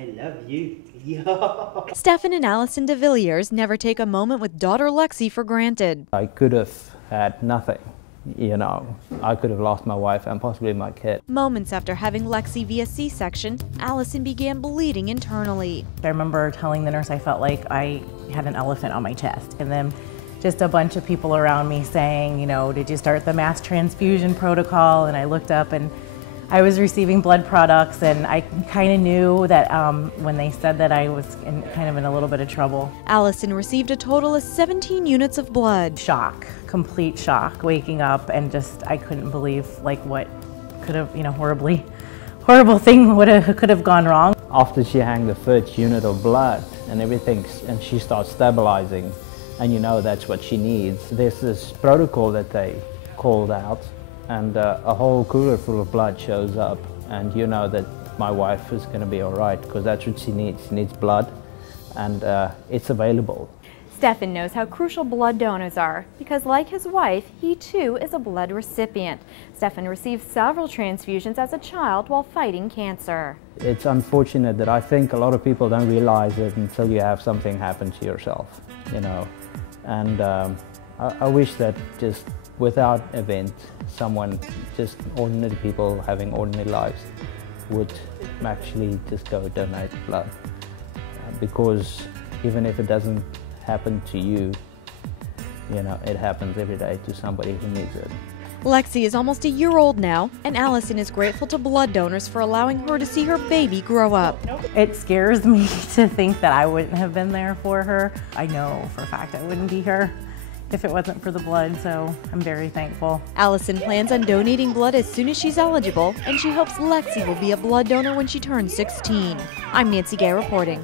I love you. Yeah. Stefan and Allison de Villiers never take a moment with daughter Lexi for granted. I could have had nothing, you know. I could have lost my wife and possibly my kid. Moments after having Lexi via C-section, Allison began bleeding internally. I remember telling the nurse I felt like I had an elephant on my chest. And then just a bunch of people around me saying, you know, did you start the mass transfusion protocol? And I looked up and I was receiving blood products, and I kind of knew that when they said that I was kind of in a little bit of trouble. Allison received a total of 17 units of blood. Shock, complete shock, waking up and just, I couldn't believe like what could have, you know, horrible thing could have gone wrong. After she hung the first unit of blood and everything, and she starts stabilizing, and you know that's what she needs. There's this protocol that they called out, and a whole cooler full of blood shows up, and you know that my wife is going to be all right, because that's what she needs. She needs blood, and it's available. Stefan knows how crucial blood donors are, because like his wife, he too is a blood recipient. Stefan received several transfusions as a child while fighting cancer. It's unfortunate that I think a lot of people don't realize it until you have something happen to yourself, you know. And I wish that just without event, someone, just ordinary people having ordinary lives, would actually just go donate blood. Because even if it doesn't happen to you, you know, it happens every day to somebody who needs it. Lexi is almost a year old now, and Allison is grateful to blood donors for allowing her to see her baby grow up. It scares me to think that I wouldn't have been there for her. I know for a fact I wouldn't be here if it wasn't for the blood, so I'm very thankful. Allison plans on donating blood as soon as she's eligible, and she hopes Lexi will be a blood donor when she turns 16. I'm Nancy Gay reporting.